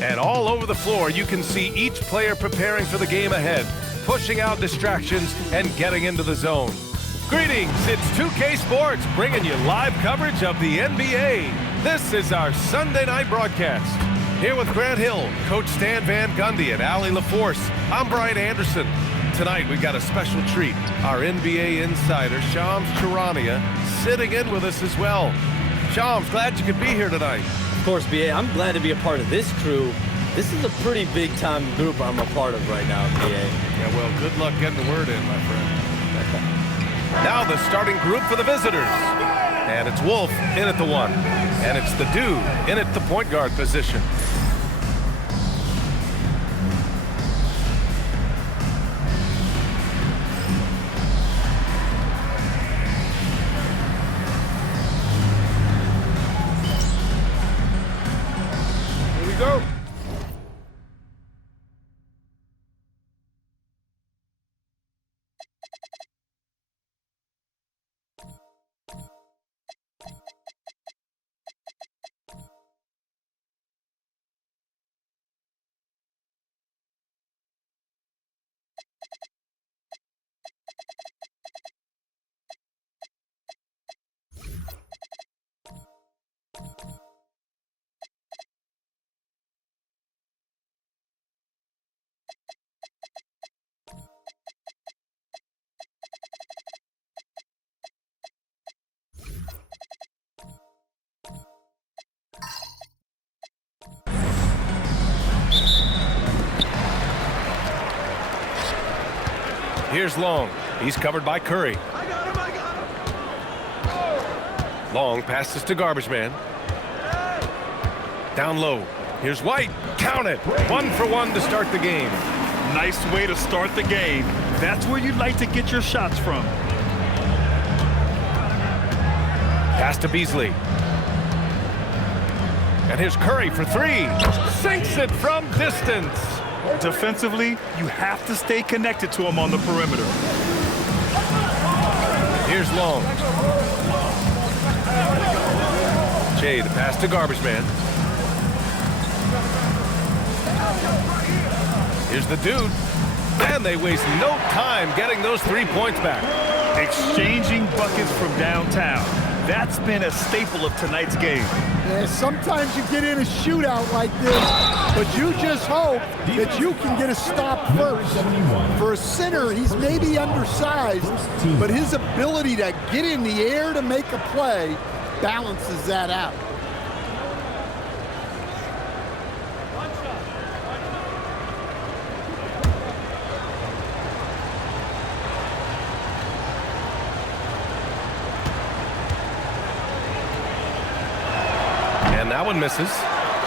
And all over the floor, you can see each player preparing for the game ahead, pushing out distractions and getting into the zone. Greetings, it's 2K Sports bringing you live coverage of the NBA. This is our Sunday night broadcast. Here with Grant Hill, Coach Stan Van Gundy, and Allie LaForce, I'm Brian Anderson. Tonight we've got a special treat. Our NBA insider, Shams Charania, sitting in with us as well. Shams, glad you could be here tonight. Of course, BA, I'm glad to be a part of this crew. This is a pretty big-time group I'm a part of right now, BA. Yeah, well, good luck getting the word in, my friend. Now the starting group for the visitors. And it's Wolf in at the 1. And it's the dude in at the point guard position. Go. Here's Long. He's covered by Curry. I got him. Long passes to Garbage Man. Down low. Here's White. Count it. 1 for 1 to start the game. Nice way to start the game. That's where you'd like to get your shots from. Pass to Beasley. And here's Curry for 3. Sinks it from distance. Defensively, you have to stay connected to him on the perimeter. Here's Long. Jay, the pass to Garbage Man. Here's the dude. And they waste no time getting those 3 points back. Exchanging buckets from downtown. That's been a staple of tonight's game. Yeah, sometimes you get in a shootout like this, but you just hope that you can get a stop first. For a center, he's maybe undersized, but his ability to get in the air to make a play balances that out. And that one misses.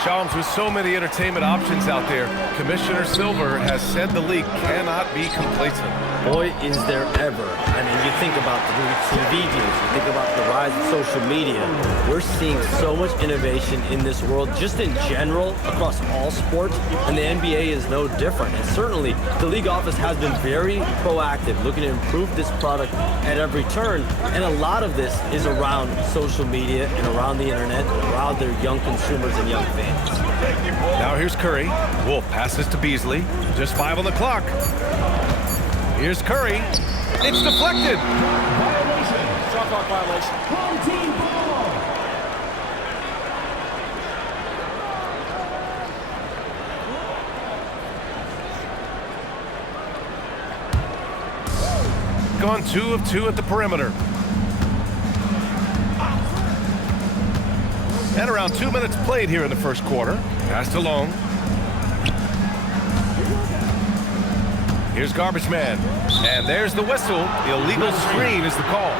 Shams, with so many entertainment options out there, Commissioner Silver has said the league cannot be complacent. Boy, is there ever. I mean, you think about the new TV deals, you think about the rise of social media. We're seeing so much innovation in this world, just in general, across all sports, and the NBA is no different. And certainly, the league office has been very proactive, looking to improve this product at every turn. And a lot of this is around social media and around the internet, and around their young consumers and young fans. Now here's Curry. Wolf passes to Beasley. Just 5 on the clock. Here's Curry. It's deflected. Violation. Shot clock violation. Home team ball. Gone 2 of 2 at the perimeter. And around 2 minutes played here in the first quarter. Pass to Long. Here's Garbage Man. And there's the whistle. The illegal screen is the call.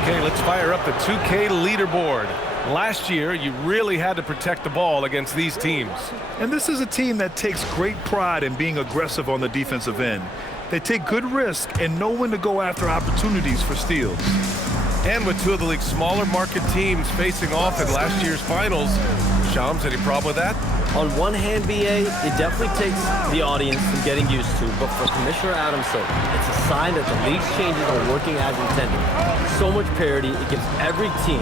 Okay, let's fire up the 2K leaderboard. Last year, you really had to protect the ball against these teams. And this is a team that takes great pride in being aggressive on the defensive end. They take good risk and know when to go after opportunities for steals. And with 2 of the league's smaller market teams facing off in last year's finals, Shams, any problem with that? On one hand, BA, it definitely takes the audience some getting used to, but for Commissioner Adamson, it's a sign that the league's changes are working as intended. So much parity, it gives every team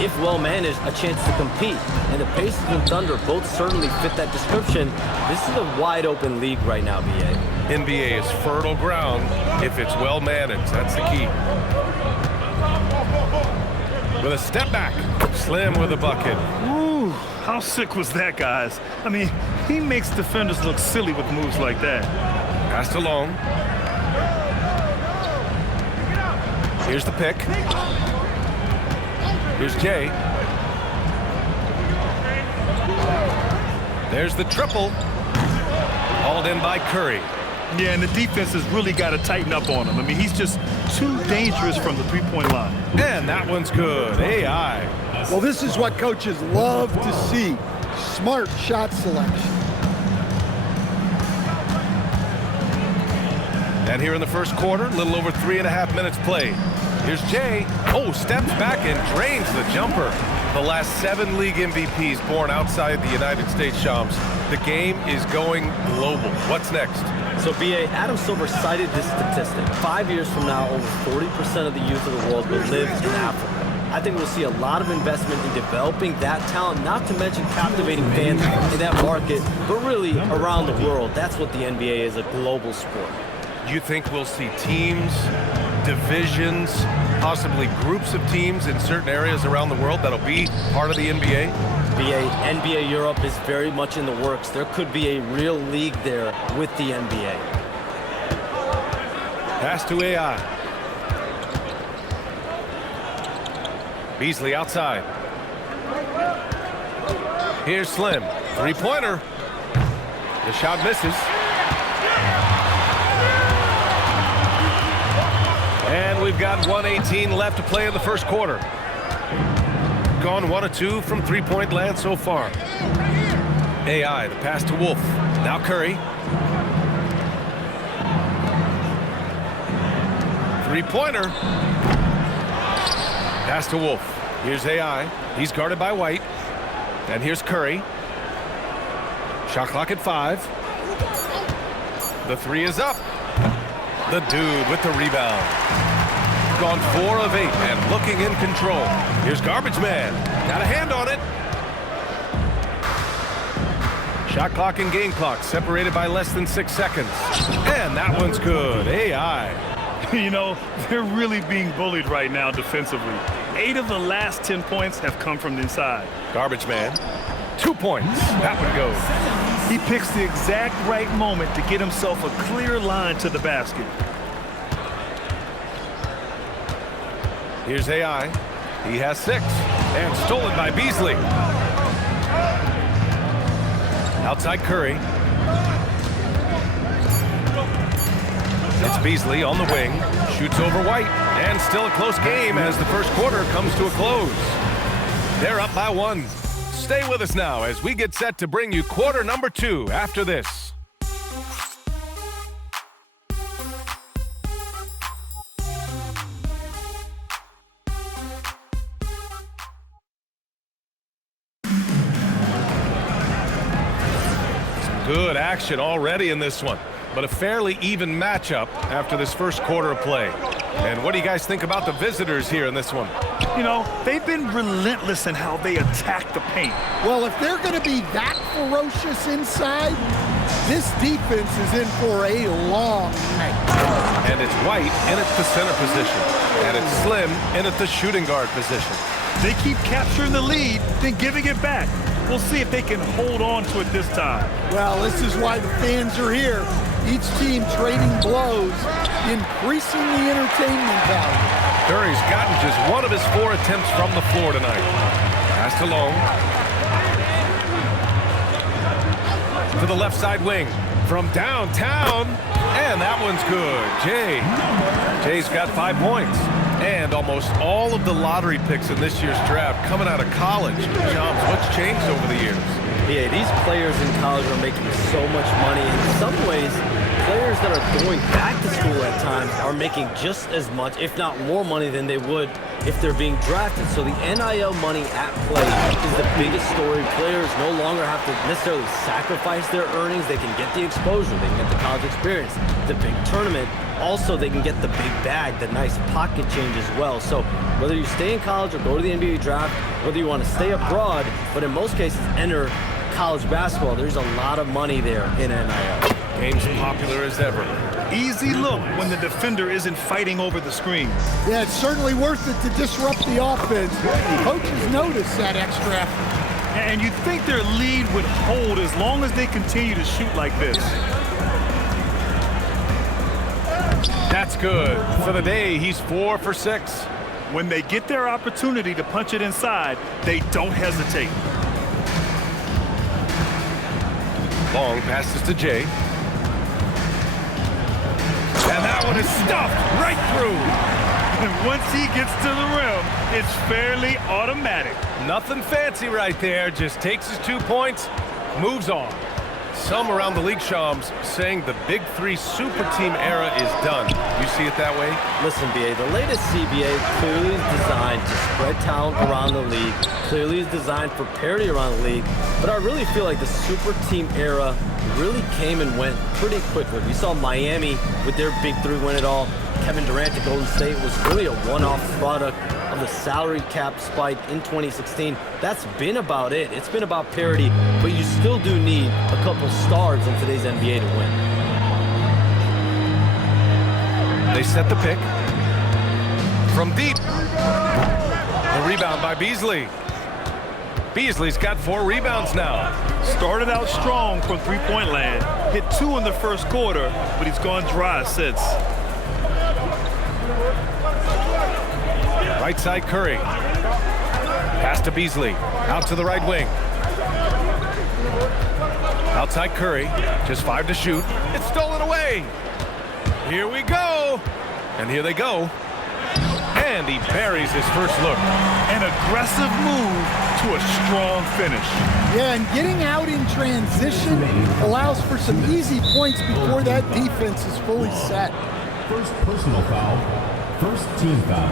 if well managed, a chance to compete. And the Pacers and Thunder both certainly fit that description. This is a wide open league right now, BA. NBA is fertile ground if it's well managed. That's the key. With a step back, Slim with a bucket. Ooh, how sick was that, guys? I mean, he makes defenders look silly with moves like that. Passed along. Here's the pick. Here's Jay. There's the triple. Hauled in by Curry. Yeah, and the defense has really got to tighten up on him. I mean, he's just too dangerous from the three-point line. And that one's good. AI. Well, this is what coaches love to see. Smart shot selection. And here in the first quarter, a little over 3.5 minutes played. Here's Jay. Oh, steps back and drains the jumper. The last 7 league MVPs born outside the United States, Shams. The game is going global. What's next? So, BA, Adam Silver cited this statistic. 5 years from now, over 40% of the youth of the world will live in Africa. I think we'll see a lot of investment in developing that talent, not to mention captivating fans in that market, but really around the world. That's what the NBA is, a global sport. Do you think we'll see teams, divisions, possibly groups of teams in certain areas around the world that'll be part of the NBA? NBA Europe is very much in the works. There could be a real league there with the NBA. Pass to AI. Beasley outside. Here's Slim. Three-pointer. The shot misses. And we've got 1:18 left to play in the first quarter. Gone 1 of 2 from three-point land so far. AI, the pass to Wolf. Now Curry. Three-pointer. Pass to Wolf. Here's AI. He's guarded by White. And here's Curry. Shot clock at 5. The three is up. The dude with the rebound. Gone 4 of 8 and looking in control. Here's Garbage Man. Got a hand on it. Shot clock and game clock separated by less than 6 seconds. And that one's good. AI. You know, they're really being bullied right now defensively. 8 of the last 10 points have come from inside. Garbage Man. 2 points. That one goes. He picks the exact right moment to get himself a clear line to the basket. Here's AI. He has 6. And stolen by Beasley. Outside Curry. It's Beasley on the wing. Shoots over White. And still a close game as the first quarter comes to a close. They're up by 1. Stay with us now as we get set to bring you quarter number 2 after this. Good action already in this one, but a fairly even matchup after this first quarter of play. And what do you guys think about the visitors here in this one? You know, they've been relentless in how they attack the paint. Well, if they're going to be that ferocious inside, this defense is in for a long night. And it's White in at the center position, and it's Slim in at the shooting guard position. They keep capturing the lead, then giving it back. We'll see if they can hold on to it this time. Well, this is why the fans are here. Each team trading blows, increasing the entertainment value. Curry's gotten just 1 of his 4 attempts from the floor tonight. Passed along. To the left side wing. From downtown. And that one's good. Jay's got 5 points. And almost all of the lottery picks in this year's draft coming out of college. Johns, what's changed over the years? Yeah, these players in college are making so much money. In some ways, players that are going back to school at times are making just as much, if not more money than they would if they're being drafted. So the NIL money at play is the biggest story. Players no longer have to necessarily sacrifice their earnings. They can get the exposure. They can get the college experience, the big tournament. Also, they can get the big bag, the nice pocket change as well. So whether you stay in college or go to the NBA draft, whether you want to stay abroad, but in most cases enter college basketball, there's a lot of money there in NIL. Game's popular as ever. Easy look when the defender isn't fighting over the screen. Yeah, it's certainly worth it to disrupt the offense. Coaches notice that extra effort. And you'd think their lead would hold as long as they continue to shoot like this. That's good. For the day, he's 4 for 6. When they get their opportunity to punch it inside, they don't hesitate. Long passes to Jay. And that one is stuffed right through. And once he gets to the rim, it's fairly automatic. Nothing fancy right there. Just takes his 2 points, moves on. Some around the league, Shams, saying the Big Three super team era is done. You see it that way? Listen, BA, the latest CBA clearly is designed to spread talent around the league, clearly is designed for parity around the league, but I really feel like the super team era really came and went pretty quickly. We saw Miami with their Big Three win it all. Kevin Durant at Golden State was really a one-off product of the salary cap spike in 2016. That's been about it. It's been about parity, but you still do need a couple stars in today's NBA to win. They set the pick. From deep. The rebound by Beasley. Beasley's got 4 rebounds now. Started out strong from three-point land. Hit 2 in the first quarter, but he's gone dry since. Right side Curry. Pass to Beasley. Out to the right wing. Outside Curry. Just 5 to shoot. It's stolen away. Here we go. And here they go. And he buries his first look. An aggressive move to a strong finish. Yeah, and getting out in transition allows for some easy points before that defense is fully set. First personal foul. First team foul.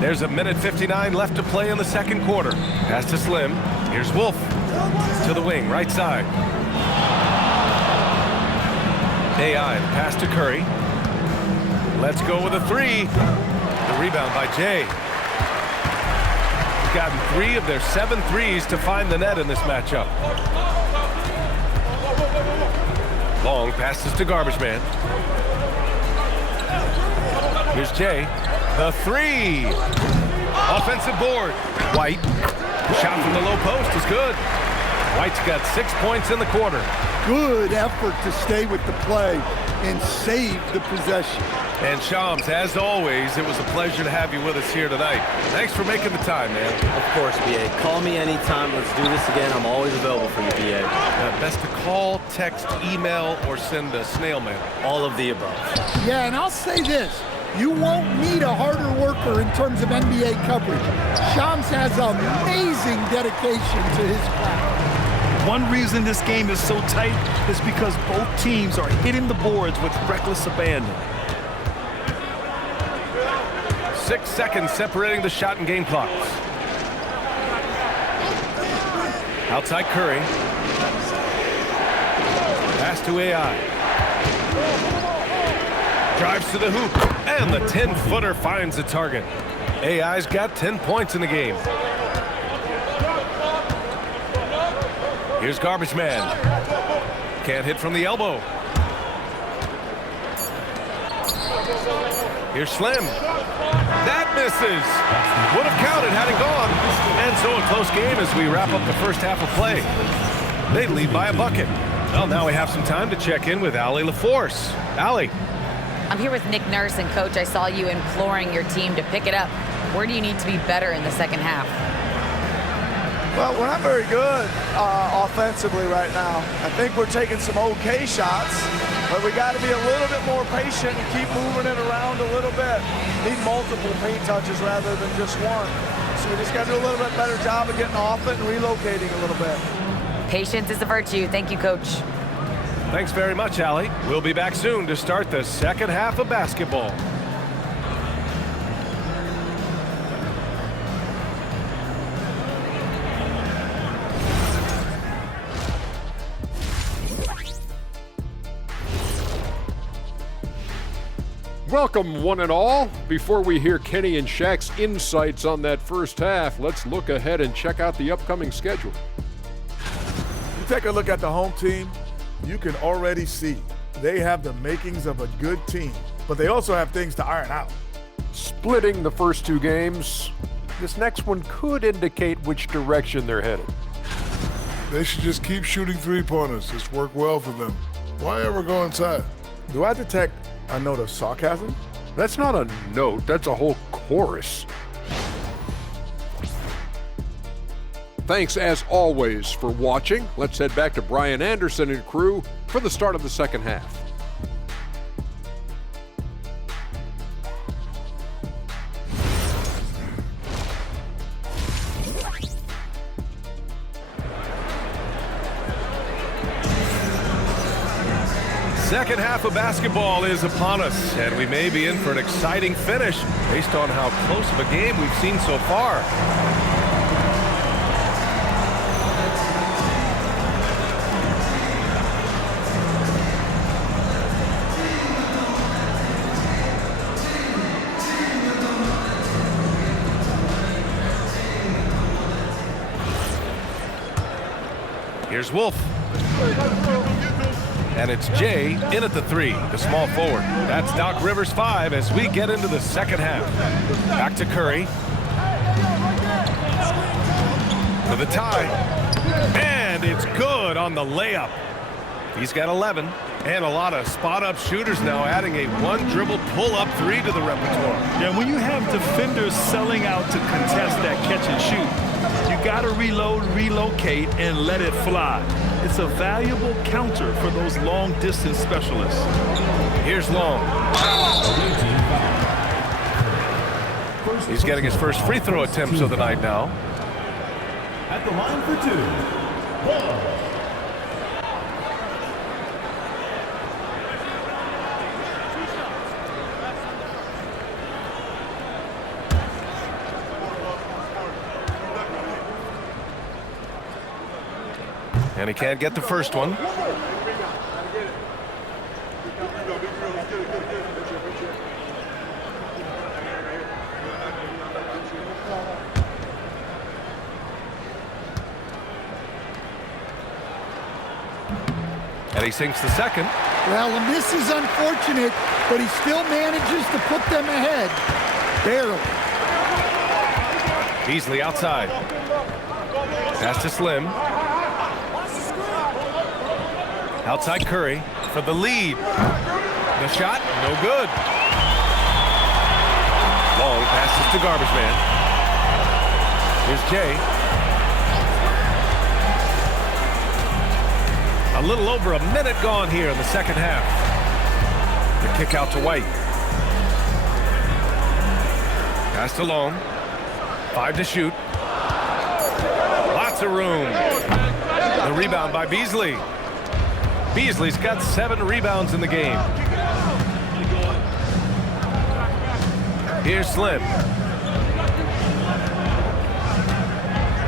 There's a minute 59 left to play in the second quarter. Pass to Slim. Here's Wolf. To the wing, right side. AI, the pass to Curry. Let's go with a 3. The rebound by Jay. He's gotten 3 of their 7 threes to find the net in this matchup. Long passes to Garbage Man. Here's Jay. The 3. Offensive board. White. Shot from the low post is good. White's got 6 points in the quarter. Good effort to stay with the play and save the possession. And Shams, as always, it was a pleasure to have you with us here tonight. Thanks for making the time, man. Of course, BA. Call me anytime. Let's do this again. I'm always available for you, BA. Best to call, text, email, or send a snail mail. All of the above. Yeah, and I'll say this. You won't need a harder worker in terms of NBA coverage. Shams has amazing dedication to his craft. One reason this game is so tight is because both teams are hitting the boards with reckless abandon. 6 seconds separating the shot and game clocks. Outside Curry. Pass to AI. Drives to the hoop, and the 10-footer finds the target. AI's got 10 points in the game. Here's Garbage Man. Can't hit from the elbow. Here's Slim. That misses. Would have counted had it gone. And so a close game as we wrap up the first half of play. They lead by a bucket. Well, now we have some time to check in with Allie LaForce. Allie. I'm here with Nick Nurse, and Coach, I saw you imploring your team to pick it up. Where do you need to be better in the second half? Well, we're not very good offensively right now. I think we're taking some okay shots, but we got to be a little bit more patient and keep moving it around a little bit. Need multiple paint touches rather than just one. So we just got to do a little bit better job of getting off it and relocating a little bit. Patience is a virtue. Thank you, Coach. Thanks very much, Allie. We'll be back soon to start the second half of basketball. Welcome, one and all. Before we hear Kenny and Shaq's insights on that first half, let's look ahead and check out the upcoming schedule. You take a look at the home team, you can already see they have the makings of a good team, but they also have things to iron out. Splitting the first two games, this next one could indicate which direction they're headed. They should just keep shooting three-pointers. It's worked well for them. Why ever go inside? Do I detect a note of sarcasm? That's not a note, that's a whole chorus. Thanks as always for watching. Let's head back to Brian Anderson and crew for the start of the second half. Second half of basketball is upon us, and we may be in for an exciting finish based on how close of a game we've seen so far. Here's Wolf. And it's Jay in at the three, the small forward. That's Doc Rivers 5 as we get into the second half. Back to Curry. For the tie. And it's good on the layup. He's got 11. And a lot of spot-up shooters now, adding a one-dribble pull-up three to the repertoire. Yeah, when you have defenders selling out to contest that catch and shoot, you got to reload, relocate, and let it fly. It's a valuable counter for those long-distance specialists. Here's Long. He's getting his first free throw attempts of the night now. At the line for two, Ball. And he can't get the first one. And he sinks the second. Well, and this is unfortunate, but he still manages to put them ahead. Barely. Beasley outside. Pass to Slim. Outside Curry for the lead. The shot, no good. Long passes to Garbage Man. Here's Jay. A little over a minute gone here in the second half. The kick out to White. Pass to Long. 5 to shoot. Lots of room. The rebound by Beasley. Beasley's got 7 rebounds in the game. Here's Slim.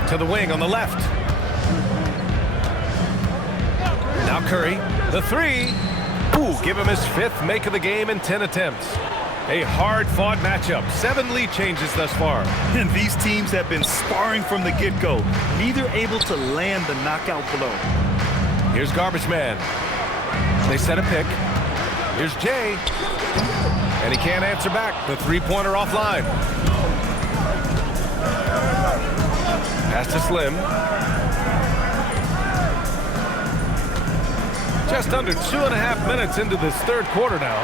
To the wing on the left. Now Curry, the three. Ooh, give him his 5th make of the game in 10 attempts. A hard-fought matchup. 7 lead changes thus far. And these teams have been sparring from the get-go, neither able to land the knockout blow. Here's Garbage Man. They set a pick. Here's Jay. And he can't answer back. The three-pointer offline. Pass to Slim. Just under 2.5 minutes into this third quarter now.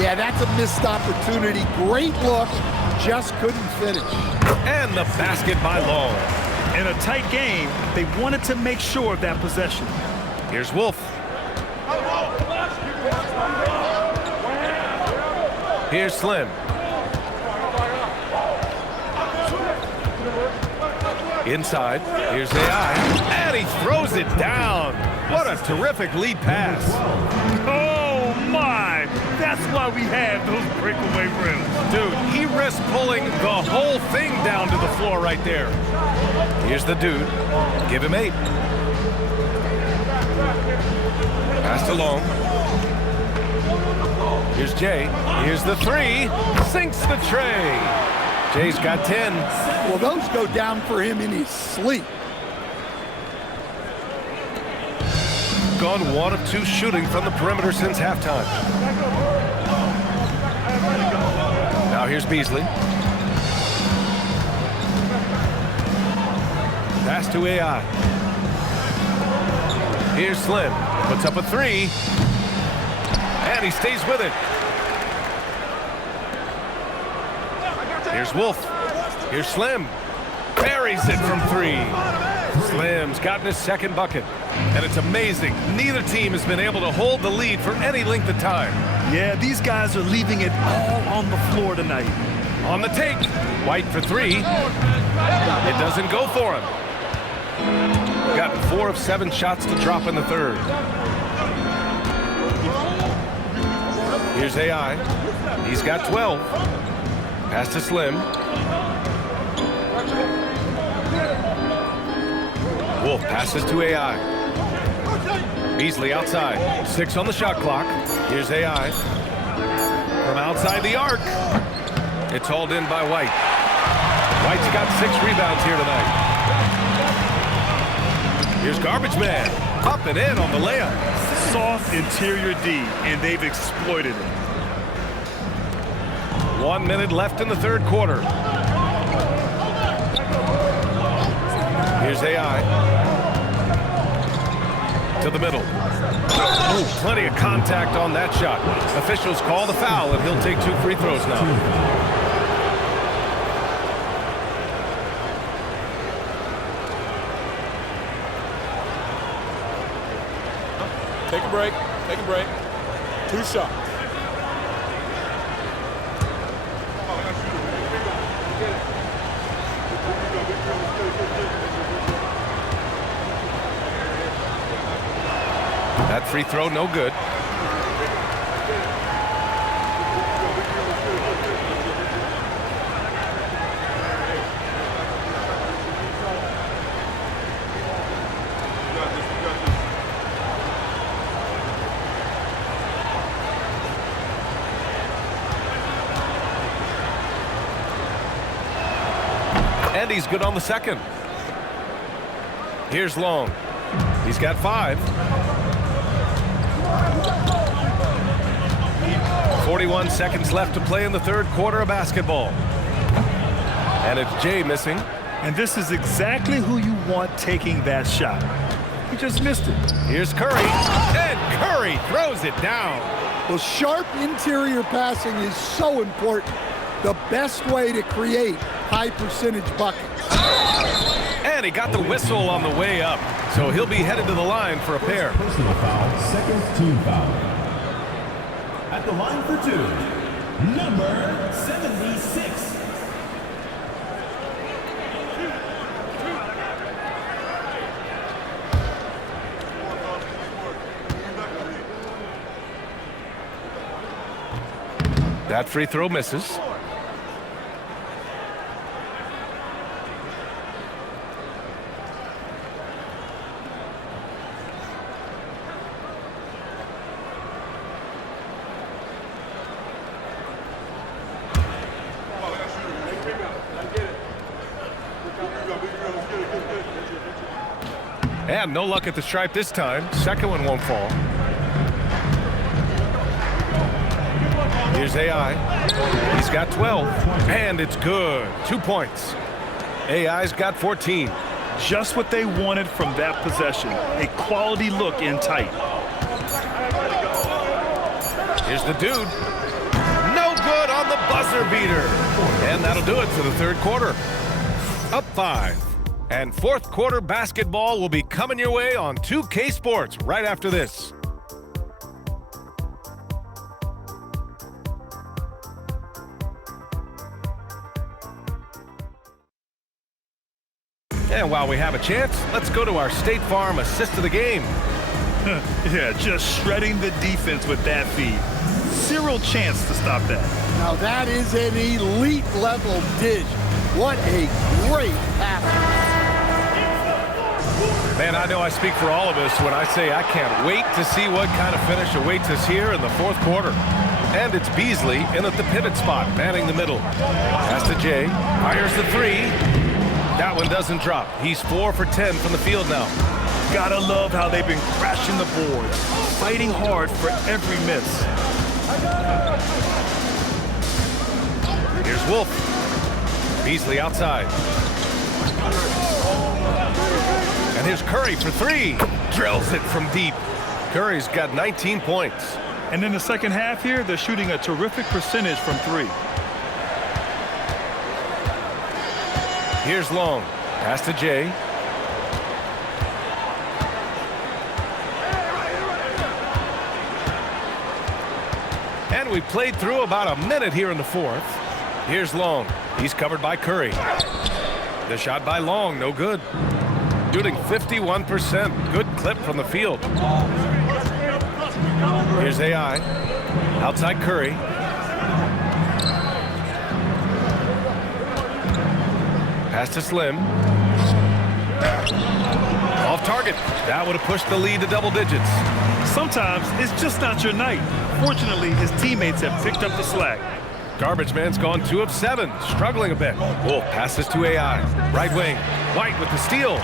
Yeah, that's a missed opportunity. Great look, just couldn't finish. And the basket by Long. In a tight game, they wanted to make sure of that possession. Here's Wolf. Here's Slim. Inside, here's AI, and he throws it down. What a terrific lead pass. Oh, my. That's why we have those breakaway rims. Dude, he risked pulling the whole thing down to the floor right there. Here's the dude. Give him 8. Passed along. Here's Jay. Here's the 3. Sinks the tray. Jay's got 10. Well, those go down for him in his sleep. Gone 1 of 2 shooting from the perimeter since halftime. Now here's Beasley. Pass to AI. Here's Slim. Puts up a 3. And he stays with it. Here's Wolf. Here's Slim. Buries it from 3. Slim's gotten his second bucket. And it's amazing. Neither team has been able to hold the lead for any length of time. Yeah, these guys are leaving it all on the floor tonight. On the take. White for 3. It doesn't go for him. Gotten 4 of 7 shots to drop in the third. Here's AI. He's got 12. Pass to Slim. Wolf passes to AI. Beasley outside. 6 on the shot clock. Here's AI. From outside the arc. It's hauled in by White. White's got 6 rebounds here tonight. Here's Garbage Man. Up and in on the layup. Soft interior D, and they've exploited it. 1 minute left in the third quarter. Here's AI. To the middle. Oh, plenty of contact on that shot. Officials call the foul, and he'll take 2 free throws now. Take a break. Take a break. 2 shots. That free throw, no good. And he's good on the second. Here's Long. He's got 5. 41 seconds left to play in the third quarter of basketball. And it's Jay missing. And this is exactly who you want taking that shot. He just missed it. Here's Curry. And Curry throws it down. Well, sharp interior passing is so important. The best way to create high percentage buckets. And he got the whistle on the way up. So he'll be headed to the line for a pair. Personal foul, second team foul. At the line for 2, number 76. That free throw misses. And no luck at the stripe this time. Second one won't fall. Here's AI. He's got 12. And it's good. 2 points. AI's got 14. Just what they wanted from that possession. A quality look in tight. Here's the dude. No good on the buzzer beater. And that'll do it for the third quarter. Up 5. And fourth quarter basketball will be coming your way on 2K Sports right after this. And while we have a chance, let's go to our State Farm assist of the game. Yeah, just shredding the defense with that feed. Zero chance to stop that. Now that is an elite level dish. What a great pass. Man, I know I speak for all of us when I say I can't wait to see what kind of finish awaits us here in the fourth quarter. And it's Beasley in at the pivot spot, manning the middle. Pass to Jay, fires the three. That one doesn't drop. He's 4 for 10 from the field now. Gotta love how they've been crashing the boards, fighting hard for every miss. Here's Wolf. Beasley outside. And here's Curry for three. Drills it from deep. Curry's got 19 points. And in the second half here, they're shooting a terrific percentage from three. Here's Long. Pass to Jay. And we played through about a minute here in the fourth. Here's Long. He's covered by Curry. The shot by Long, no good. Shooting 51%. Good clip from the field. Here's AI. Outside Curry. Pass to Slim. Off target. That would have pushed the lead to double digits. Sometimes it's just not your night. Fortunately, his teammates have picked up the slack. Garbage man's gone 2 of 7, struggling a bit. Wolf passes to AI. Right wing. White with the steal.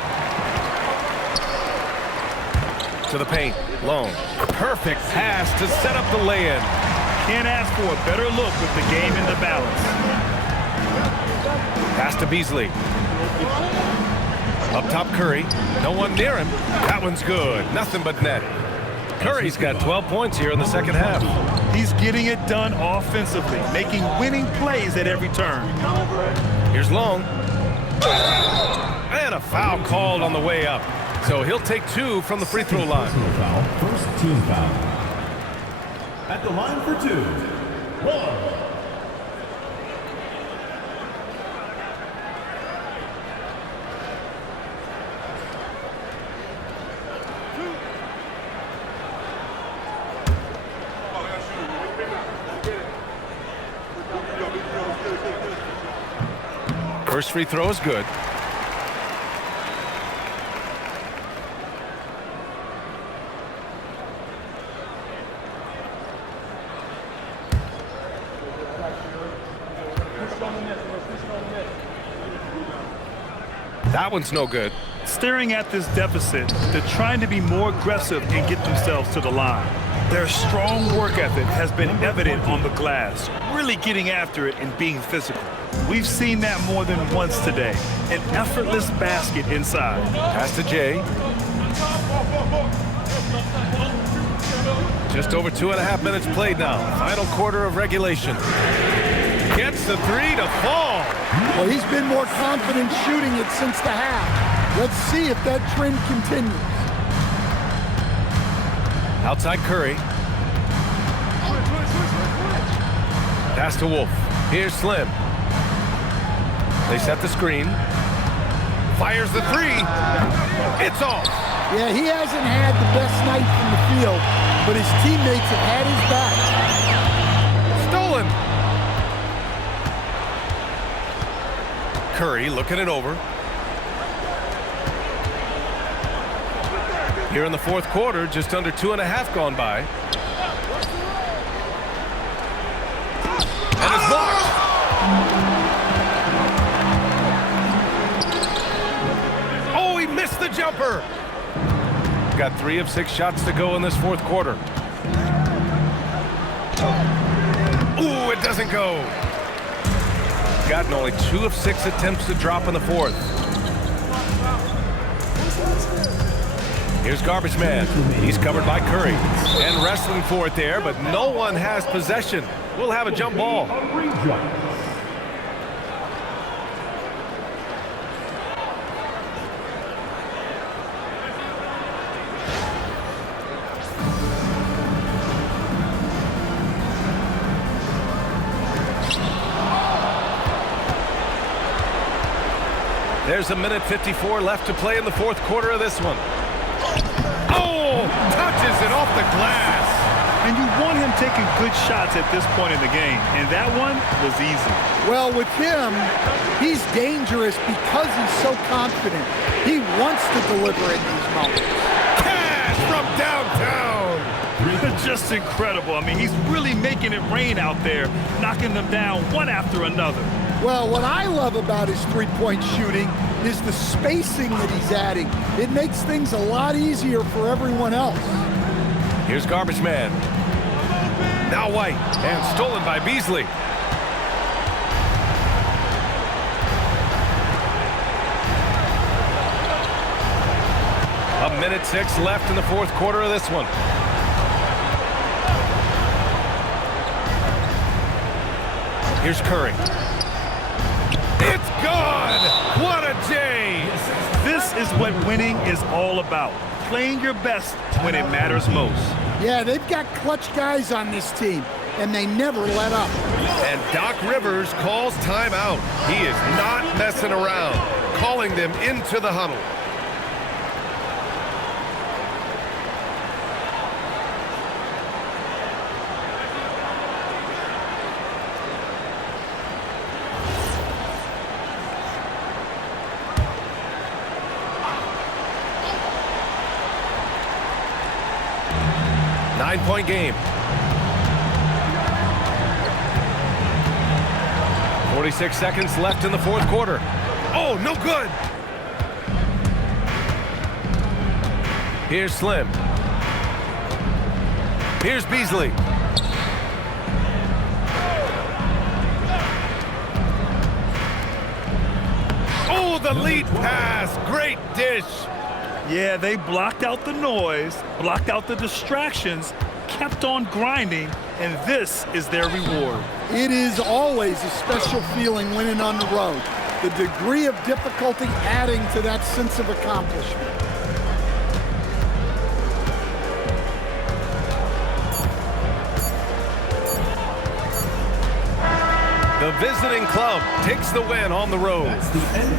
To the paint. Long. Perfect pass to set up the lay-in. Can't ask for a better look with the game in the balance. Pass to Beasley. Up top Curry. No one near him. That one's good. Nothing but net. Curry's got 12 points here in the second half. He's getting it done offensively, making winning plays at every turn. Here's Long. And a foul called on the way up. So he'll take 2 from the free throw line. First team foul. At the line for 2, Long. First free throw is good. That one's no good. Staring at this deficit, they're trying to be more aggressive and get themselves to the line. Their strong work ethic has been evident on the glass, really getting after it and being physical. We've seen that more than once today. An effortless basket inside. Pass to Jay. Just over 2.5 minutes played now. Final quarter of regulation. Gets the three to fall. Well, he's been more confident shooting it since the half. Let's see if that trend continues. Outside Curry. Pass to Wolf. Here's Slim. They set the screen. Fires the three. It's off. Yeah, he hasn't had the best night from the field, but his teammates have had his back. Stolen. Curry looking it over. Here in the fourth quarter, just under 2.5 gone by. And it's blocked. Oh, he missed the jumper. Got 3 of 6 shots to go in this fourth quarter. Ooh, it doesn't go. Gotten only 2 of 6 attempts to drop in the fourth. Here's Garbage Man. He's covered by Curry. And wrestling for it there, but no one has possession. We'll have a jump ball. There's a minute 54 left to play in the fourth quarter of this one. Oh, touches it off the glass. And you want him taking good shots at this point in the game, and that one was easy. Well, with him, he's dangerous because he's so confident. He wants to deliver in these moments. Cash from downtown. Just incredible. I mean, he's really making it rain out there, knocking them down one after another. Well, what I love about his three-point shooting is the spacing that he's adding. It makes things a lot easier for everyone else. Here's Garbage Man. Now White, and stolen by Beasley. A minute 6 left in the fourth quarter of this one. Here's Curry. It's gone! What a day! This is what winning is all about. Playing your best when it matters most. Yeah, they've got clutch guys on this team, and they never let up. And Doc Rivers calls timeout. He is not messing around, calling them into the huddle. Nine-point game. 46 seconds left in the fourth quarter. Oh, no good. Here's Slim. Here's Beasley. Oh, the lead pass. Great dish. Yeah, they blocked out the noise, blocked out the distractions, kept on grinding, and this is their reward. It is always a special feeling winning on the road. The degree of difficulty adding to that sense of accomplishment. The visiting club takes the win on the road.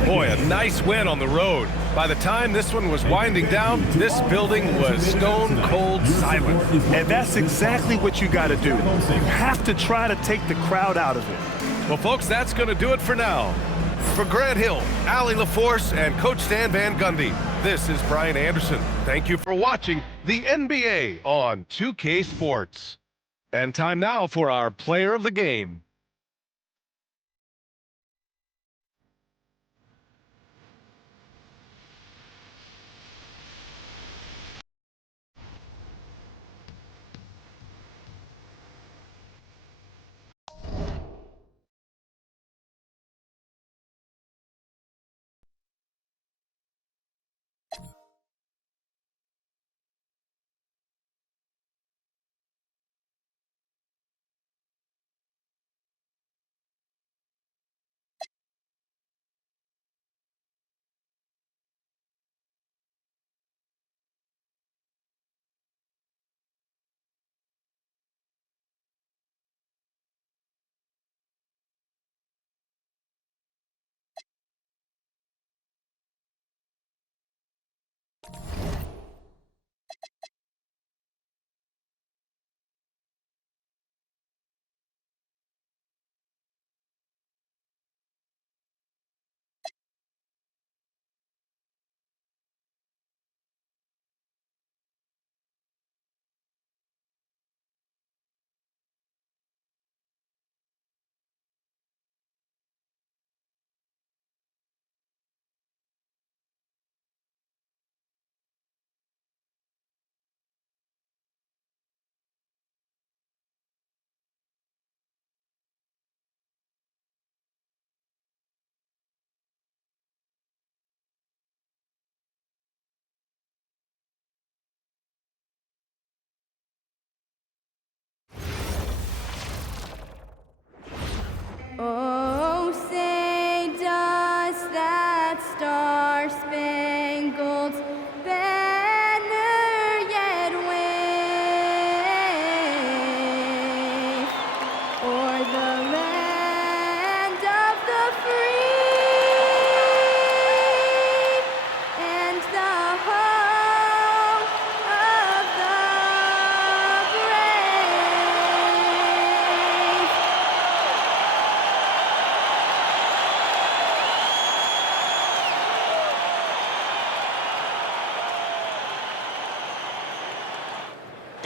Boy, a nice win on the road. By the time this one was winding down, this building was stone cold silent. And that's exactly what you got to do. You have to try to take the crowd out of it. Well, folks, that's going to do it for now. For Grant Hill, Allie LaForce, and Coach Stan Van Gundy, this is Brian Anderson. Thank you for watching the NBA on 2K Sports. And time now for our player of the game. Oh, say does that star-spangled banner yet wave o'er the land of the free?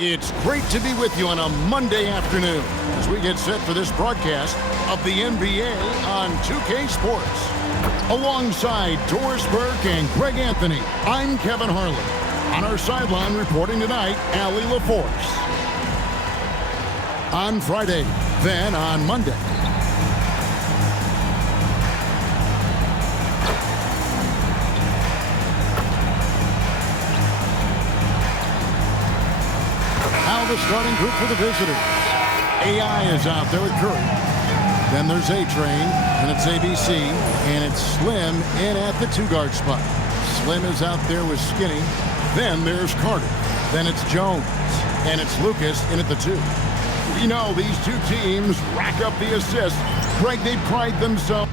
It's great to be with you on a Monday afternoon as we get set for this broadcast of the NBA on 2K Sports. Alongside Doris Burke and Greg Anthony, I'm Kevin Harlan. On our sideline reporting tonight, Allie LaForce. On Friday, then on Monday. Now the starting group for the visitors. AI is out there with Curry. Then there's A-Train, and it's ABC, and it's Slim in at the two-guard spot. Slim is out there with Skinny. Then there's Carter. Then it's Jones, and it's Lucas in at the two. We know these two teams rack up the assists. Greg, they pride themselves.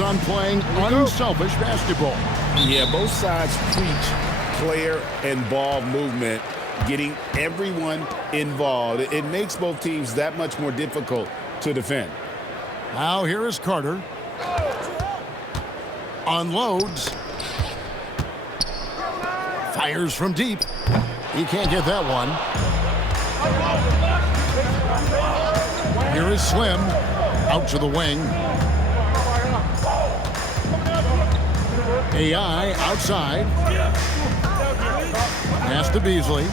On playing unselfish basketball. Yeah, both sides preach player and ball movement, getting everyone involved. It makes both teams that much more difficult to defend. Now here is Carter. Unloads. Fires from deep. He can't get that one. Here is Slim. Out to the wing. AI outside. Pass to Beasley.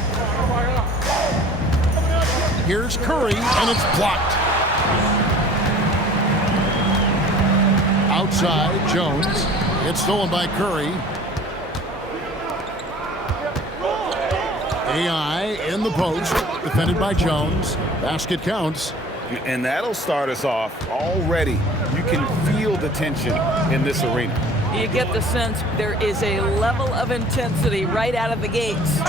Here's Curry, and it's blocked. Outside, Jones. It's stolen by Curry. AI in the post, defended by Jones. Basket counts. And that'll start us off already. You can feel the tension in this arena. You get the sense there is a level of intensity right out of the gates.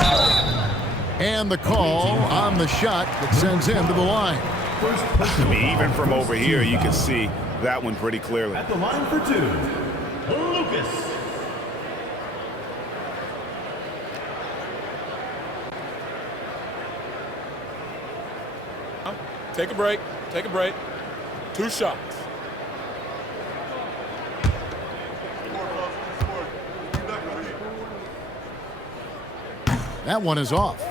And the call on the shot that sends him to the line. I mean, even from over here, you can see that one pretty clearly. At the line for two, Lucas. Take a break. Take a break. 2 shots. That one is off.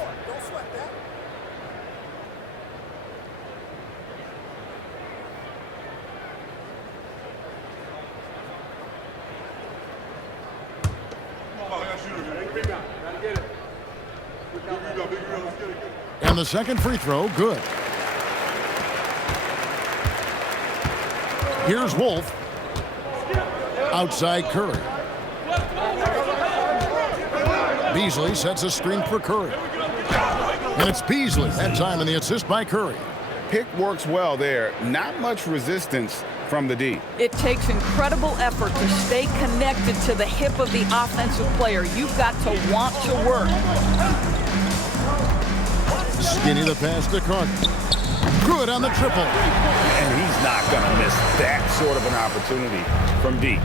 And the second free throw, good. Here's Wolf. Outside Curry. Beasley sets a screen for Curry. And it's Beasley that time in the assist by Curry. Pick works well there. Not much resistance from the D. It takes incredible effort to stay connected to the hip of the offensive player. You've got to want to work. Skinny the pass to Carter. Good on the triple. And he's not going to miss that sort of an opportunity from D.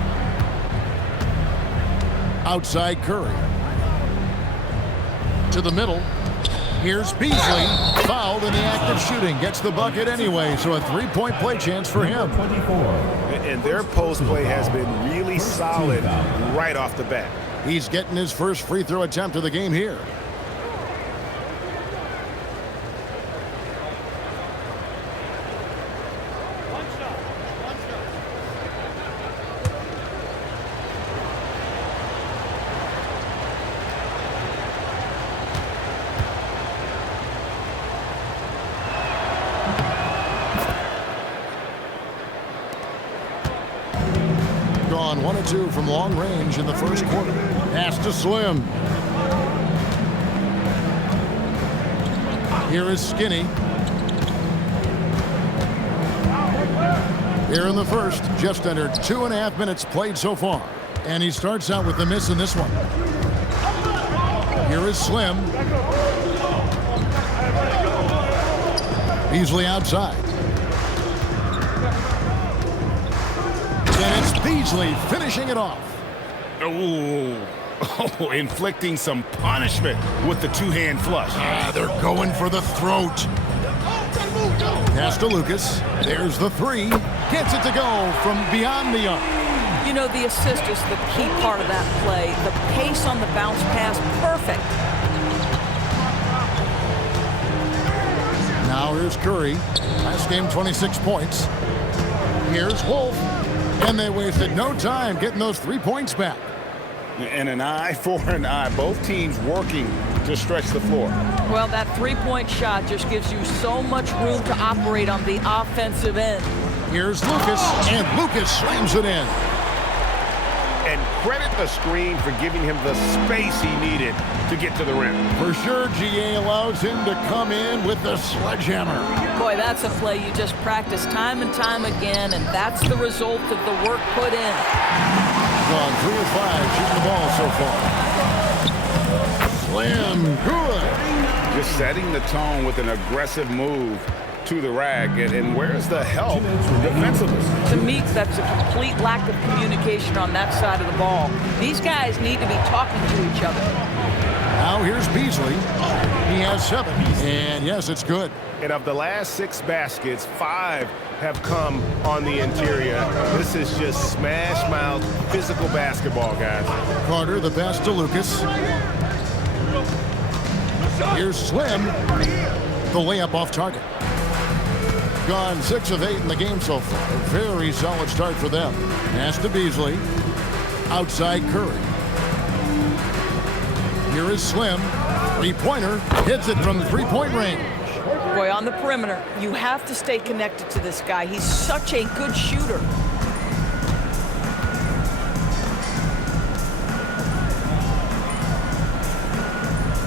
Outside Curry. To the middle. Here's Beasley. Fouled in the act of shooting. Gets the bucket anyway, so a three-point play chance for him. And their post play has been really solid right off the bat. He's getting his first free throw attempt of the game here. Gone 1 of 2 from long range in the first quarter. Pass to Slim. Here is Skinny. Here in the first, just under 2.5 minutes played so far. And he starts out with the miss in this one. Here is Slim. Beasley outside. And it's Beasley finishing it off. Oh, inflicting some punishment with the two-hand flush. Yeah, they're going for the throat. Pass to Lucas. There's the three. Gets it to go from beyond the arc. You know, the assist is the key part of that play. The pace on the bounce pass, perfect. Now here's Curry. Last game, 26 points. Here's Wolf. And they wasted no time getting those 3 points back. And an eye for an eye. Both teams working to stretch the floor. Well, that three-point shot just gives you so much room to operate on the offensive end. Here's Lucas, and Lucas slams it in. And credit the screen for giving him the space he needed to get to the rim. For sure, GA allows him to come in with the sledgehammer. Boy, that's a play you just practice time and time again, and that's the result of the work put in. On 3 of 5 shooting the ball so far. Slam, good. Just setting the tone with an aggressive move to the rack. And where's the help defensively? To me, that's a complete lack of communication on that side of the ball. These guys need to be talking to each other. Now here's Beasley. He has 7. And yes, it's good. And of the last 6 baskets, 5 have come on the interior. This is just smash mouth physical basketball, guys. Carter, the pass to Lucas. Here's Slim. The layup off target. Gone 6 of 8 in the game so far. A very solid start for them. Pass to Beasley. Outside Curry. Here is Slim. Three-pointer. Hits it from the three-point range. Boy, on the perimeter, you have to stay connected to this guy. He's such a good shooter.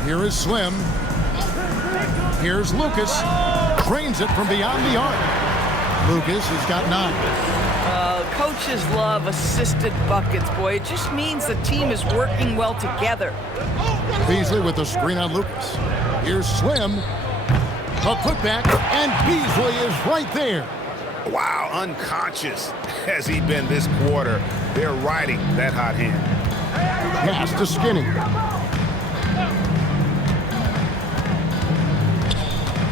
Here is Slim. Here's Lucas. Drains it from beyond the arc. Lucas has got 9. Coaches love assisted buckets, boy. It just means the team is working well together. Beasley with the screen on Lucas. Here's Slim. A putback, and Beasley is right there. Wow, unconscious has he been this quarter. They're riding that hot hand. Pass to Skinny.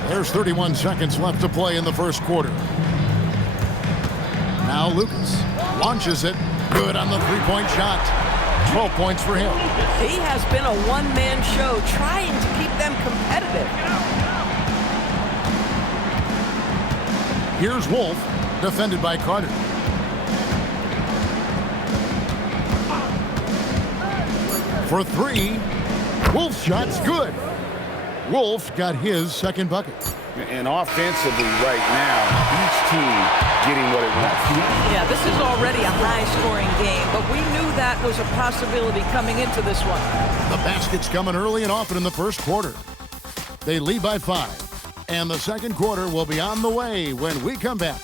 There's 31 seconds left to play in the first quarter. Now Lucas launches it. Good on the three-point shot. 12 points for him. He has been a one-man show trying to keep them competitive. Here's Wolf, defended by Carter. For 3, Wolf's shot's good. Wolf got his second bucket. And offensively right now, each team getting what it wants. Yeah, this is already a high-scoring game, but we knew that was a possibility coming into this one. The basket's coming early and often in the first quarter. They lead by 5. And the second quarter will be on the way when we come back.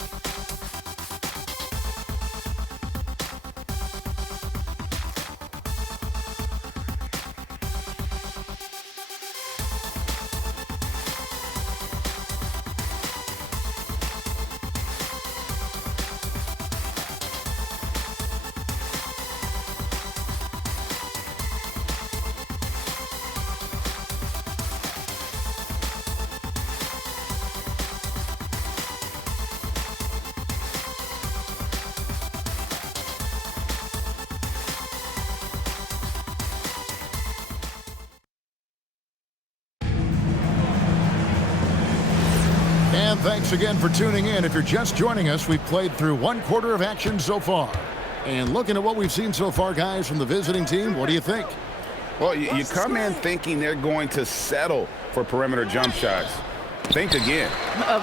And thanks again for tuning in. If you're just joining us, we've played through 1 quarter of action so far. And looking at what we've seen so far, guys, from the visiting team, what do you think? Well, you come in thinking they're going to settle for perimeter jump shots. Think again.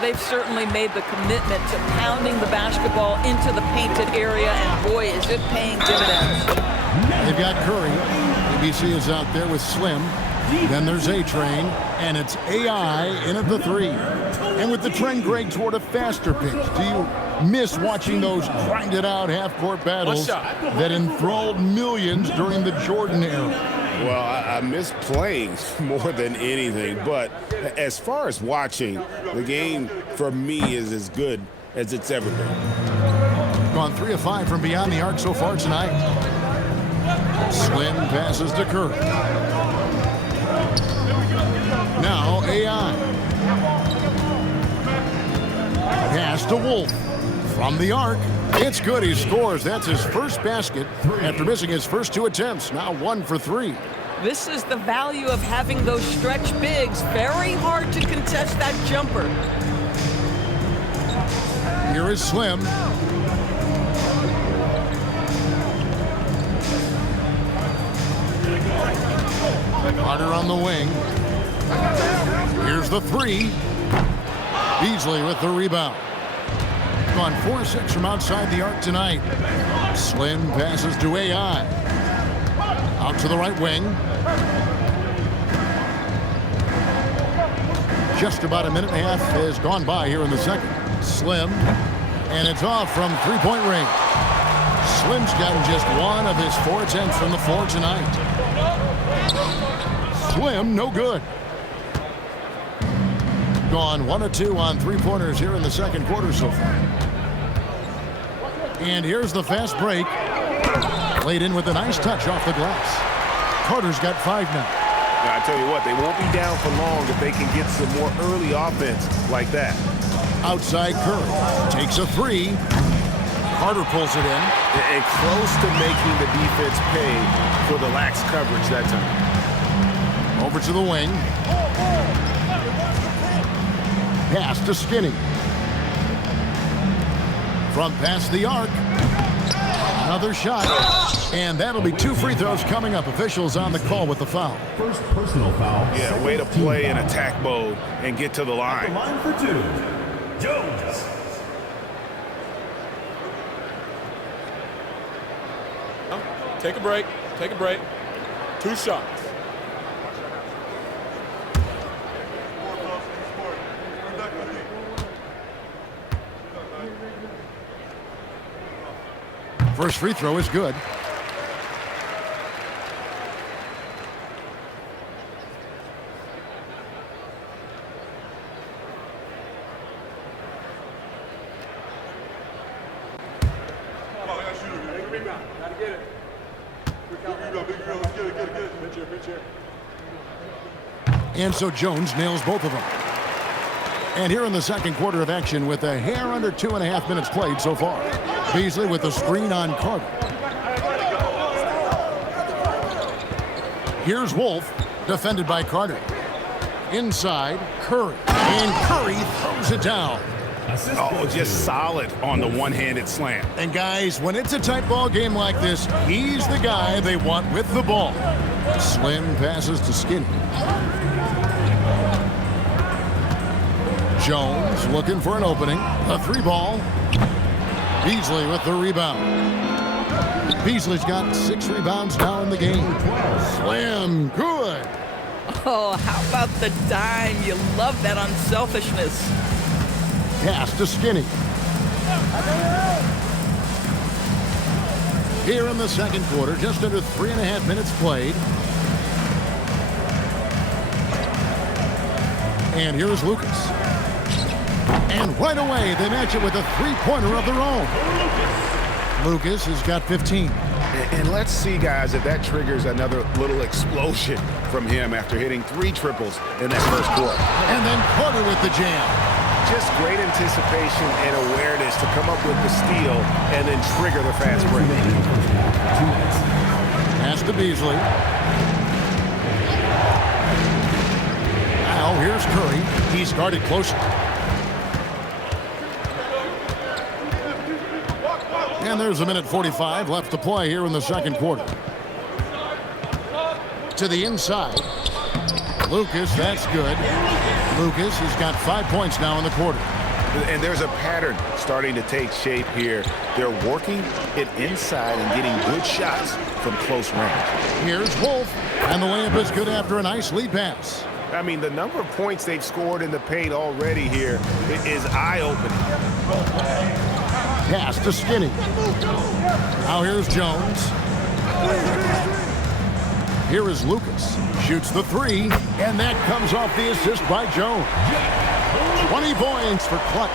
They've certainly made the commitment to pounding the basketball into the painted area, and boy, is it paying dividends. They've got Curry. ABC is out there with Slim. Then there's A-Train, and it's AI in at the 3. And with the trend, Greg, toward a faster pace, do you miss watching those grinded-out half-court battles that enthralled millions during the Jordan era? Well, I miss playing more than anything, but as far as watching, the game for me is as good as it's ever been. gone 3 of 5 from beyond the arc so far tonight. Slim passes to Curry. Now AI. Pass to Wolf. From the arc. It's good. He scores. That's his first basket after missing his first 2 attempts. Now 1 for 3. This is the value of having those stretch bigs. Very hard to contest that jumper. Here is Slim. Carter on the wing. Here's the 3. Beasley with the rebound. Gone 4-6 from outside the arc tonight. Slim passes to AI. Out to the right wing. Just about a minute and a half has gone by here in the second. Slim, and it's off from three-point range. Slim's gotten just 1 of his 4 attempts from the floor tonight. Slim, no good. Gone 1 of 2 on 3-pointers here in the second quarter so far. And here's the fast break. Played in with a nice touch off the glass. Carter's got 5 now. Now, I tell you what, they won't be down for long if they can get some more early offense like that. Outside Curry takes a 3. Carter pulls it in. And close to making the defense pay for the lax coverage that time. Over to the wing. Pass to Skinny. From past the arc. Another shot. And that'll be 2 free throws coming up. Officials on the call with the foul. First personal foul. Yeah, way to play in attack mode and get to the line. The line for 2. Jones. Take a break. Take a break. 2 shots. First free throw is good. And so Jones nails both of them. And here in the second quarter of action with a hair under 2.5 minutes played so far. Beasley with the screen on Carter. Here's Wolf, defended by Carter. Inside, Curry. And Curry throws it down. Oh, just solid on the one-handed slam. And guys, when it's a tight ball game like this, he's the guy they want with the ball. Slim passes to Skinny. Jones looking for an opening. A 3-ball. Beasley with the rebound. Beasley's got 6 rebounds now in the game. Slim, good. Oh, how about the dime? You love that unselfishness. Pass to Skinny. Here in the second quarter, just under 3.5 minutes played. And here's Lucas. And right away, they match it with a 3-pointer of their own. Lucas has got 15. And let's see, guys, if that triggers another little explosion from him after hitting 3 triples in that first quarter. And then Carter with the jam. Just great anticipation and awareness to come up with the steal and then trigger the fast break. Pass to Beasley. Now here's Curry. He's guarded closely. And there's 1:45 left to play here in the second quarter. To the inside. Lucas, that's good. Lucas has got 5 points now in the quarter. And there's a pattern starting to take shape here. They're working it inside and getting good shots from close range. Here's Wolf, and the layup is good after a nice lead pass. I mean, the number of points they've scored in the paint already here is eye-opening. Pass to Skinny. Now here's Jones. Here is Lucas. Shoots the 3, and that comes off the assist by Jones. 20 points for Clutch.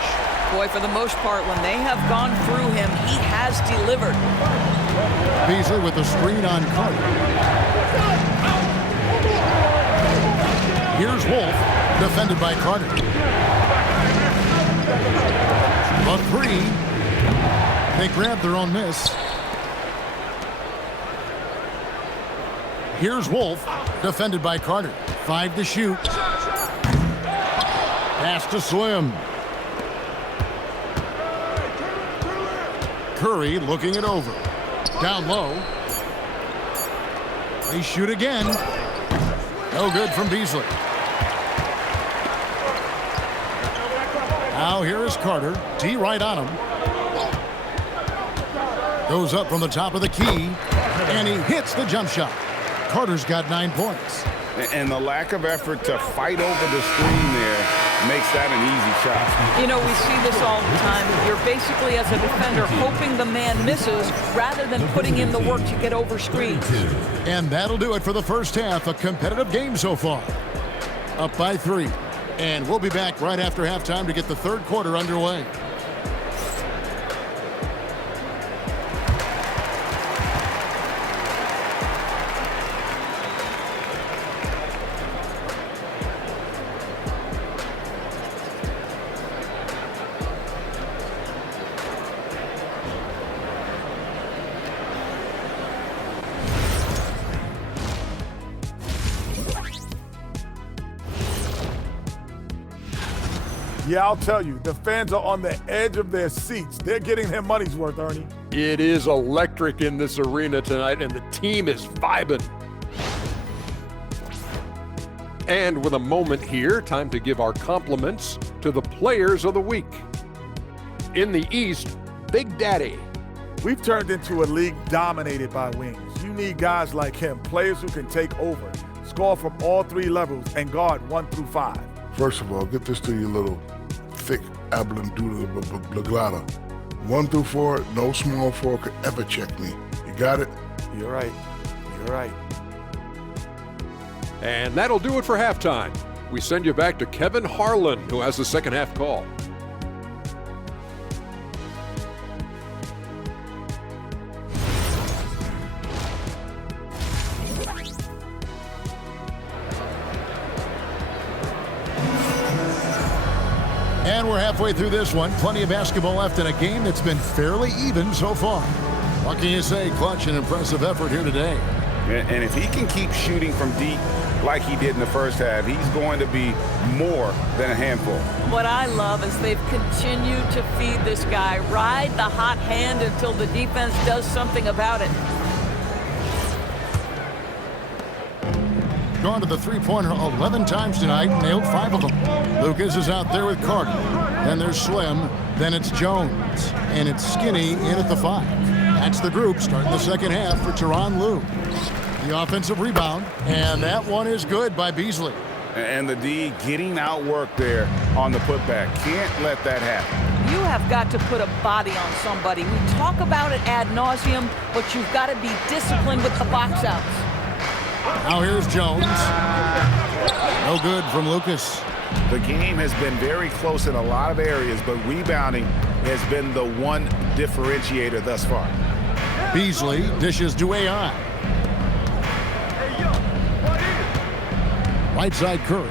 Boy, for the most part, when they have gone through him, he has delivered. Beasley with the screen on Carter. Here's Wolf, defended by Carter. A three. They grab their own miss. Here's Wolf, defended by Carter. 5 to shoot. Pass to Slim. Curry looking it over. Down low. They shoot again. No good from Beasley. Now here is Carter. D right on him. Goes up from the top of the key. And he hits the jump shot. Carter's got 9 points. And the lack of effort to fight over the screen there makes that an easy shot. You know, we see this all the time. You're basically, as a defender, hoping the man misses rather than putting in the work to get over screens. And that'll do it for the first half. A competitive game so far. Up by 3. And we'll be back right after halftime to get the third quarter underway. Yeah, I'll tell you, the fans are on the edge of their seats. They're getting their money's worth, Ernie. It is electric in this arena tonight, and the team is vibing. And with a moment here, time to give our compliments to the players of the week. In the East, Big Daddy. We've turned into a league dominated by wings. You need guys like him, players who can take over, score from all 3 levels, and guard 1 through 5. First of all, get this to your little thick ablin doodle blaglata. 1 through 4, no small 4 could ever check me. You got it? You're right. You're right. And that'll do it for halftime. We send you back to Kevin Harlan, who has the second half call. And we're halfway through this one. Plenty of basketball left in a game that's been fairly even so far. What can you say? Clutch and impressive effort here today. And if he can keep shooting from deep like he did in the first half, he's going to be more than a handful. What I love is they've continued to feed this guy. Ride the hot hand until the defense does something about it. Gone to the three-pointer 11 times tonight, nailed 5 of them. Lucas is out there with Carter. Then there's Slim. Then it's Jones. And it's Skinny in at the 5. That's the group starting the second half for Tyronn Lue. The offensive rebound. And that one is good by Beasley. And the D getting outworked there on the putback. Can't let that happen. You have got to put a body on somebody. We talk about it ad nauseum, but you've got to be disciplined with the box outs. Now here's Jones. No good from Lucas. The game has been very close in a lot of areas, but rebounding has been the one differentiator thus far. Beasley dishes to AI. Right side Curry.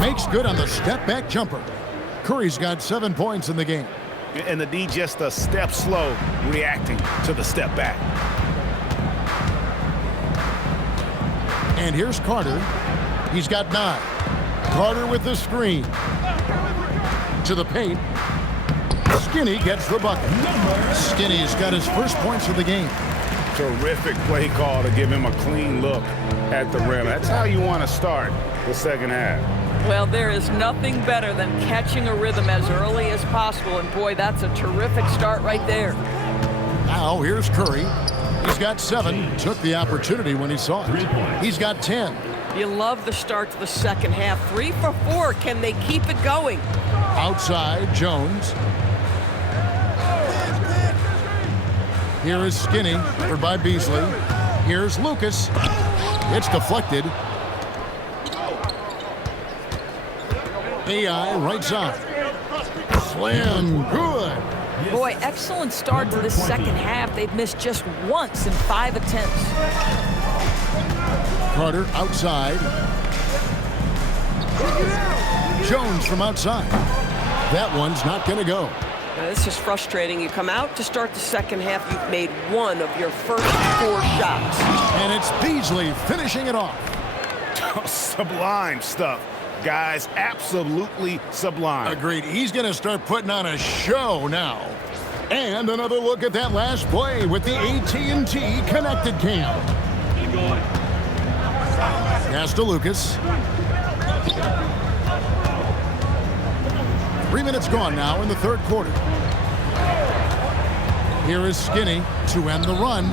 Makes good on the step-back jumper. Curry's got 7 points in the game. And the D just a step slow reacting to the step back. And here's Carter. He's got 9. Carter with the screen. To the paint. Skinny gets the bucket. Skinny's got his first points of the game. Terrific play call to give him a clean look at the rim. That's how you want to start the second half. Well, there is nothing better than catching a rhythm as early as possible. And boy, that's a terrific start right there. Now here's Curry. He's got 7. Took the opportunity when he saw it. He's got 10. You love the start to the second half. 3 for 4. Can they keep it going? Outside, Jones. Here is Skinny, covered by Beasley. Here's Lucas. It's deflected. AI right side. Slim, good. Boy, excellent start to the second half. They've missed just once in 5 attempts. Carter outside. Jones from outside. That one's not going to go. Now, this is frustrating. You come out to start the second half, you've made one of your first 4 shots. And it's Beasley finishing it off. Sublime stuff. Guys, absolutely sublime. Agreed. He's going to start putting on a show now. And another look at that last play with the AT&T connected cam. Pass to Lucas. 3 minutes gone now in the third quarter. Here is Skinny to end the run.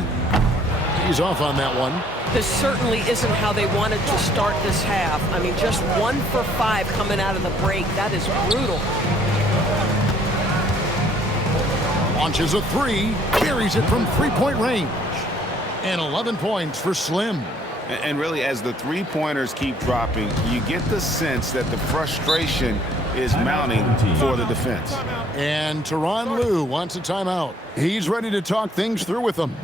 He's off on that one. This certainly isn't how they wanted to start this half. I mean, just 1 for 5 coming out of the break. That is brutal. Launches a 3, buries it from three-point range. And 11 points for Slim. And really, as the three-pointers keep dropping, you get the sense that the frustration is mounting for the defense. And Tyronn Lue wants a timeout. He's ready to talk things through with them.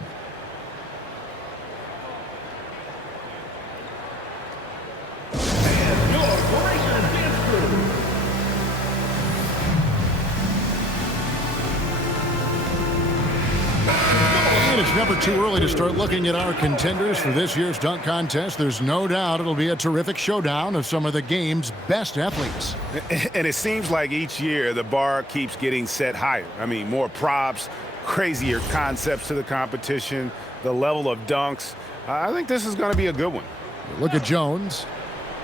It's never too early to start looking at our contenders for this year's dunk contest. There's no doubt it'll be a terrific showdown of some of the game's best athletes. And it seems like each year the bar keeps getting set higher. I mean, more props, crazier concepts to the competition, the level of dunks. I think this is going to be a good one. Look at Jones.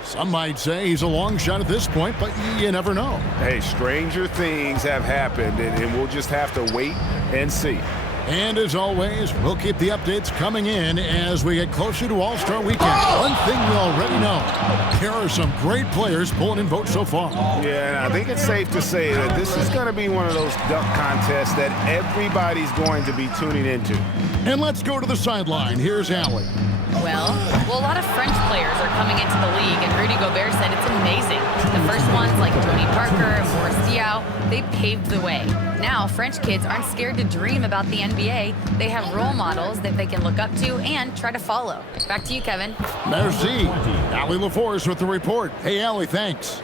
Some might say he's a long shot at this point, but you never know. Hey, stranger things have happened, and we'll just have to wait and see. And as always, we'll keep the updates coming in as we get closer to All-Star Weekend. One thing we already know, there are some great players pulling in votes so far. Yeah, and I think it's safe to say that this is going to be one of those dunk contests that everybody's going to be tuning into. And let's go to the sideline. Here's Allie. Well, a lot of French players are coming into the league, and Rudy Gobert said it's amazing. The first ones, like Tony Parker and Boris Diaw, they paved the way. Now, French kids aren't scared to dream about the NBA. They have role models that they can look up to and try to follow. Back to you, Kevin. Merci. Allie LaForce with the report. Hey, Allie, thanks.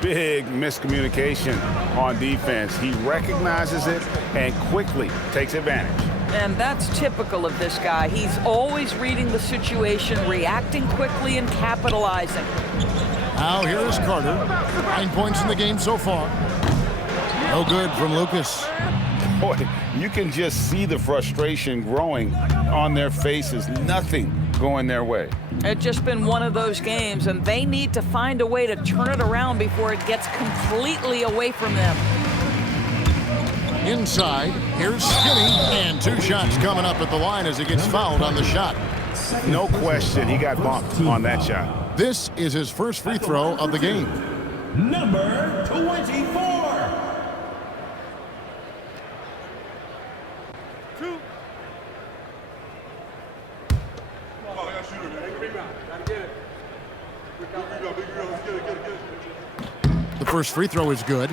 Big miscommunication on defense. He recognizes it and quickly takes advantage. And that's typical of this guy. He's always reading the situation, reacting quickly, and capitalizing. Now here's Carter. 9 points in the game so far. No good from Lucas. Boy, you can just see the frustration growing on their faces. Nothing going their way. It's just been one of those games, and they need to find a way to turn it around before it gets completely away from them. Inside, here's Skinny, and 2 shots coming up at the line as he gets fouled on the shot. No question, he got bumped on that shot. This is his first free throw of the game. Number 24. The first free throw is good.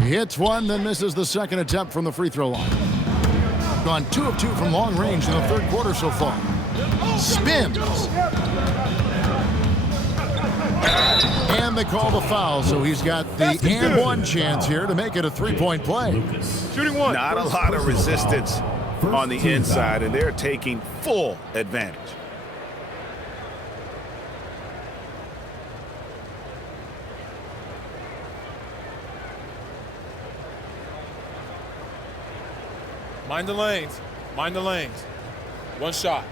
He hits one, then misses the second attempt from the free throw line. Gone 2 of 2 from long range in the third quarter so far. Spins. And they call the foul, so he's got the and one chance here to make it a 3-point play. Shooting one. Not a lot of resistance on the inside, and they're taking full advantage. Mind the lanes. Mind the lanes. One shot.